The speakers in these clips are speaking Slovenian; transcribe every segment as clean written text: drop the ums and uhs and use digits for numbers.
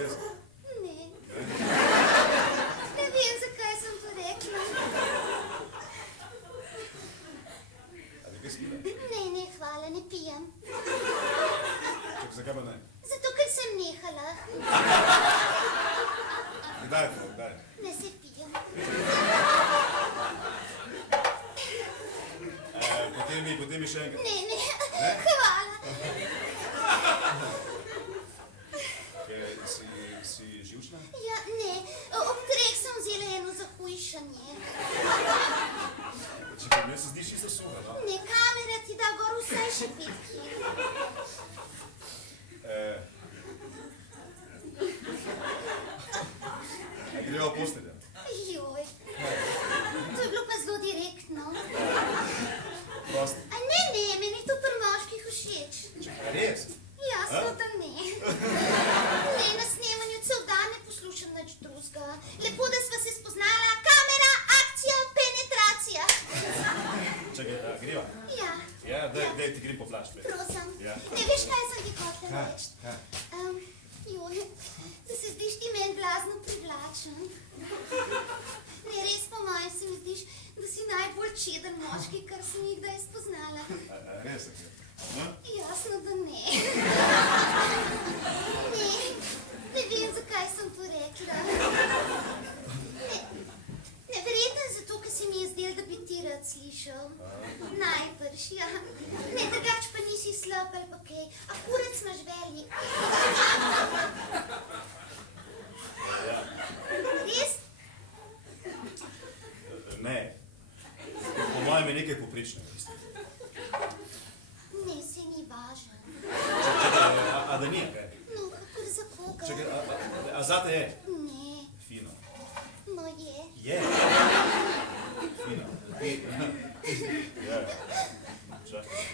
Res? Ne. Ne vem, zakaj sem to rekla. A bi kaj spila? Ne, hvala, ne pijem. Čak, zakaj pa ne? Zato, ker sem nehala. Kdaj to, kdaj? Ne se pijem. Potem mi še enkrat. Ne, hvala. Si živčna? Ja, ne, ob 3 sem vzela eno za hujšanje. Čekaj, meni se zdi čisto suha, no? Ne, kamera ti da gor vsaj še 5 kg. Greva v posteljo. Joj, to je bilo pa zelo direktno. Prosti. A ne, meni to pri moških všeč. Čekaj, res? Jasno, da ne. Ne, na snemanju cel dan ne poslušam nič drugega. Lepo, da sva se spoznala. Kamera, akcija, penetracija. Čekaj, greva? Ja. Ja, daj ti grem po flash. Prosim. Ja. Ne veš, kaj sem ti hotela reči? Kaj? Joj, da se zdiš ti meni blazno privlačen. Ne, res po mojem se mi zdiš, da si najbolj čeden moški, kar sem jih kdaj spoznala. Res, ok. Jasno, da ne. Ne vem, zakaj sem to rekla. Ne, verjetno zato, ker se mi je zdelo, da bi ti rad slišal. Najbrž, ja. Ne, drugač pa nisi slab ali pa kaj. A kurac imaš velik. Res? Ne. Po mojem je nekaj poprečnega. Ne, se ni važno. Čekaj, a da ni, kaj? No, kakor za koga? Čekaj, a zate je? Ne, Fino. no je. Je? Fino. Ja. Čakaj.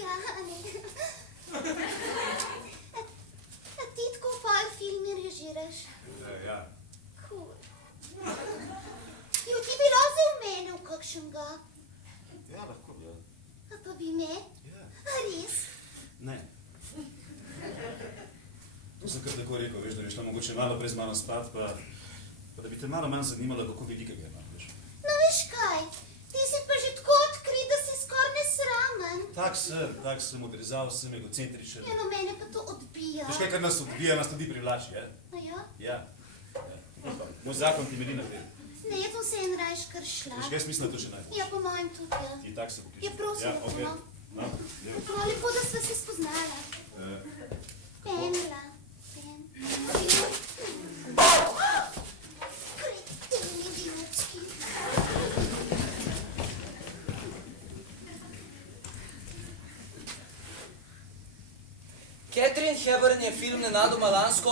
Ja, ne. A ti tako pol filmi režiraš? Ja. Cool. Jo, ti bi lahko v mene v kakšnega? Ja, lahko, ja. A pa bi me? Ja. A res? Ne. To sem kar tako rekel, veš, da bi šla mogoče malo prej z mano spat, pa da bi te malo manj zanimalo, kako velikega ima, veš. No, veš kaj? Ti si pa že tako odkrit, da si skoraj nesramen. Tak sem odrezal, sem egocentričen. Ja, no, mene pa to odbija. Veš kaj, kar nas odbija, nas tudi privlači, ja? A ja? Ja. Moj zakon ti meni na tem. Ne, jaz sem se en rajš kar šla. Veš kaj, jaz mislim, da to še najbolj. Ja, po mojem tudi, ja. Ti tak se pokličeš. Ja, prosim, ja, lepo, okay. no. No, lepo. No, lepo, da sva se spoznala. Pamela. Kreteni ljudski. Catherine Hepburn je film nenadoma lansko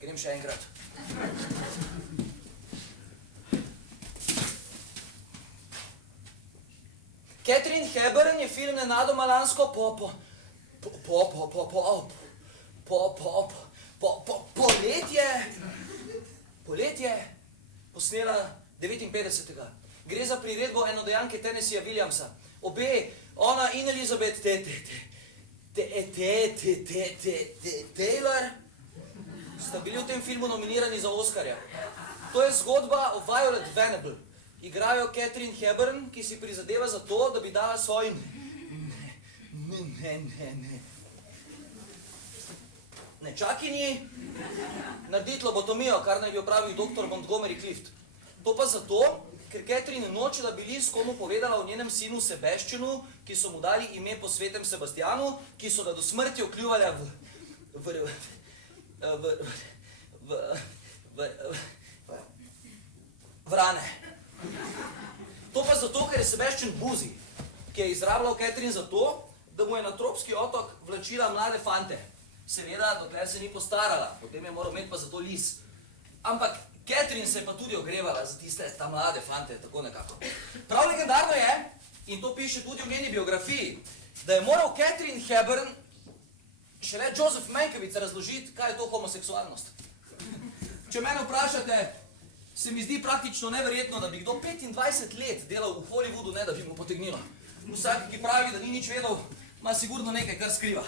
Grem še enkrat. Catherine Hepburn je film nenadoma lansko poletje posnela 59. Gre za priredbo enodejanke Tennesseeja Williamsa. Obe, ona in Elizabeth Taylor, sta bili v tem filmu nominirani za Oskarja. To je zgodba o Violet Venable. Igrajo Catherine Hepburn, ki si prizadeva za to, da bi dala svojim nečakinji narediti lobotomijo, kar naj bi opravil dr. Montgomery Clift. To pa zato, ker Catherine noče, da bi Liz komu povedala o njenem sinu Sebastianu, ki so mu dali ime po svetem Sebastianu, ki so ga do smrti okljuvali vrane. To pa zato, ker je Sebastian Buzi, ki je izrabljal Catherine zato, da mu je na tropski otok vlačila mlade fante. Seveda, dokler se ni postarala, potem je moral imeti pa zato Liz. Ampak Catherine se je pa tudi ogrevala za tiste ta mlade fante, tako nekako. Prav legendarno je, in to piše tudi v njeni biografiji, da je moral Catherine Hepburn šele Joseph Mankiewicz razložiti, kaj je to homoseksualnost. Če mene vprašate, se mi zdi praktično neverjetno, da bi kdo 25 let delal v Hollywoodu, ne da bi mu potegnilo. Vsak, ki pravi, da ni nič vedel, ima sigurno nekaj, kar skriva.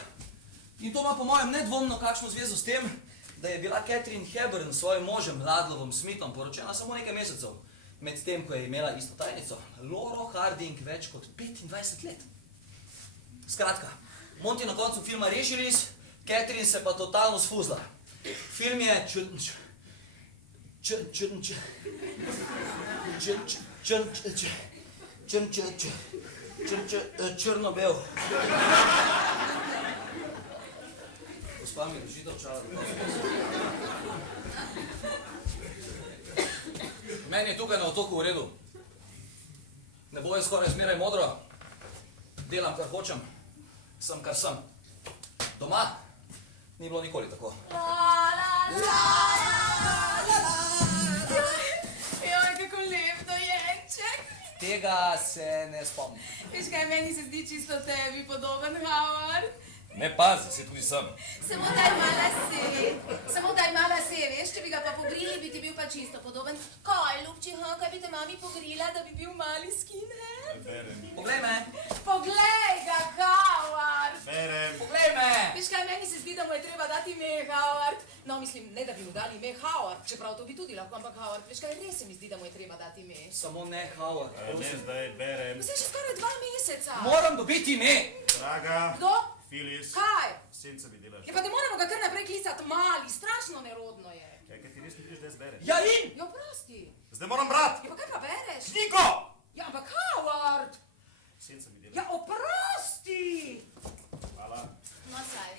In to ima po mojem nedvomno kakšno zvezo s tem, da je bila Catherine Hepburn s svojim možem Ladlovom Smithom poročena samo nekaj mesecev, medtem ko je imela isto tajnico, Lauro Harding, več kot 25 let. Skratka, Monty na koncu filma reši res, Catherine se pa totalno sfuzla. Film je črno-bel. Gospa mi držite očala, da meni je tukaj na otoku v redu. Nebo je skoraj zmeraj modro. Delam, kar hočem. Sem, kar sem. Doma ni bilo nikoli tako. Joj, kako lep dojenček. Tega se ne spomnim. Veš kaj, meni se zdi čisto tebi podoben, Howard. Ne pazi, si tudi sem. Samo daj mala se, veš, če bi ga pa pogrili, bi ti bil pa čisto podoben. Kaj, ljubči, kaj bi te mami pogrila, da bi bil mali skinhead? Berem. Poglej me. Poglej ga, Howard. Berem. Poglej me. Veš kaj, meni se zdi, da mu je treba dati ime Howard. No, mislim, ne da bi mu dali ime Howard, čeprav to bi tudi lahko, ampak Howard, veš kaj, res se mi zdi, da mu je treba dati ime. Samo ne, Howard. Ne zdaj, berem. Vse že skoraj 2 meseca. Moram dobiti ime. Draga. Kdo? Filis. Kaj? Senca mi delaš. Ja, pa ne moramo ga kar naprej klicati mali, strašno nerodno je. Kaj ti res ne vidiš, da zberem? Ja in? Ja, prosti. Zdaj moram brat. Ja, pa kaj pa bereš? Knjigo! Ja, ampak Howard! Senca mi delaš. Ja, oprosti! Hvala. No, saj,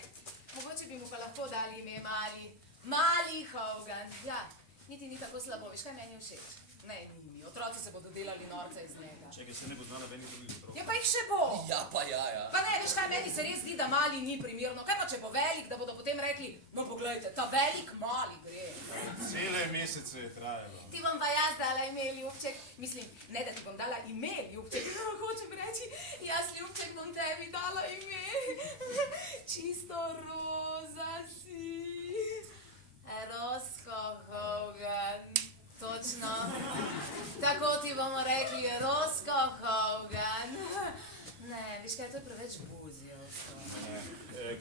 mogoče bi mu pa lahko dali ime Mali. Mali Hogan. Ja, niti ni tako slabo, veš kaj meni všeč? Ne, ni mi. Otroci se bodo delali norca iz njega. Čekaj, se ne bo znala venih drugih otrok. Ja, pa jih še bo. Ja, pa ja. Pa ne, veš kaj, meni se res zdi, da Mali ni primerno. Kaj pa, če bo velik, da bodo potem rekli, no, poglejte, ta velik Mali gre. Cele mesece je trajalo. Ti bom pa jaz dala ime Ljubček. Mislim, ne da ti bom dala ime Ljubček. No, hočem reči, jaz Ljubček bom tebi dala ime. Čisto roza si. Rosco Hogan. Točno. Tako ti bomo rekli, Rosco Hogan. Ne, viš kaj, to je preveč buzijovsko.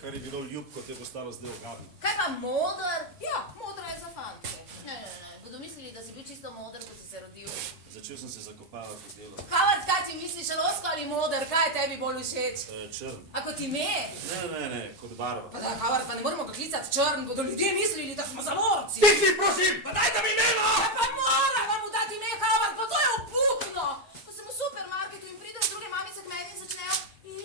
Kar je bilo ljubko, te bo stalo zdaj ogabno. Kaj pa moder? Ja, modra je za fante. Ne, bodo mislili, da si bil čisto moder, ko si se rodil. Začel sem se zakopavati v delo. Howard, kaj ti misliš, Rosco ali moder? Kaj je tebi bolj všeč? Črn. A kot ime? Ne, kot barva. Pa da, Howard, pa ne moramo ga klicati črn, bodo ljudje mislili, da smo zamorci. Tikli, prosim, pa dajte mi imeno! Ja, pa moramo mu dati ime, Howard, pa to je obupno. Ko sem v supermarketu in pridejo druge mamice k meni in začnejo,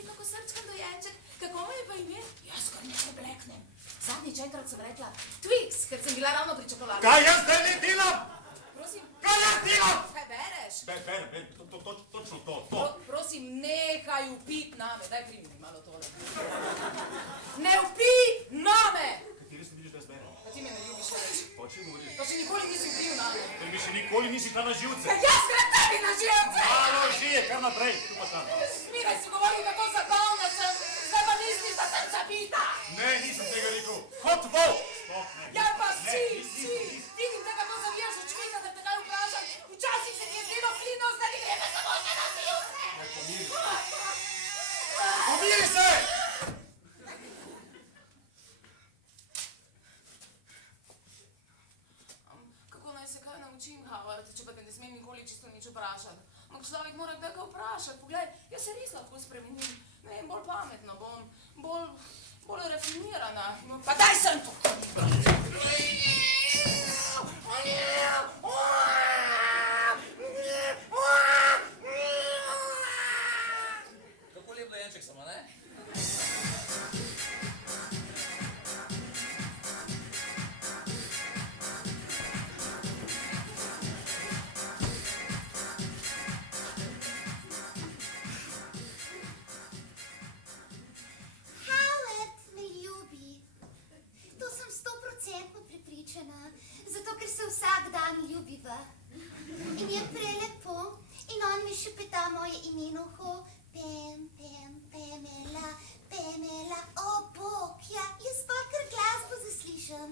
kako srčkan dojenček, kako mu je pa ime? Jaz kar nekaj bleknem. Zadnjič enkrat sem rekla Twix, ker sem bila ravno pri čokoladi. Kaj jaz zdaj ne delam? Prosim. Kaj jaz delam? Kaj bereš? Berem, točno to. Prosim, nehaj vpit name. Daj, primi mi malo tole. Ne vpij name! Kaj ti res ne vidiš, da zberem? Pa ti me ne ljubiš več. O čem govoriš? Pa še nikoli nisi vpil name. Ker mi še nikoli nisi šla na živce. Ja, jaz grem tebi na živce! Malo žije, kar naprej, tu pa tam. Smiraj si govoril, kako zagovna sem. Zdaj pa misliš, da sem zabita. Ne, nisem tega rekel. Kot volk! Stop, ne. Ja, pa Ne, si. nisi. Vidim te, kako zavijaš očmi, kadar te kaj vprašam. Včasih se ti je zdelo fino, zdaj ti greme samo še na živce. Pomiri se! Kako naj se kaj naučim, Howard, če pa te ne smem nikoli čisto nič vprašati? Ampak človek mora kdaj kaj vprašati. Poglej, jaz se res lahko spremenim. Ne vem, bolj pametna bom, bolj rafinirana. Pa daj sem to! Kako lep dojenček sem, a ne? Howard me ljubi. To sem 100% prepričana, zato ker se vsak dan ljubiva. In je prelepo. In on mi še peta moje imenuho. Pamela, o bog, ja, jaz pa kar glasbo zaslišam.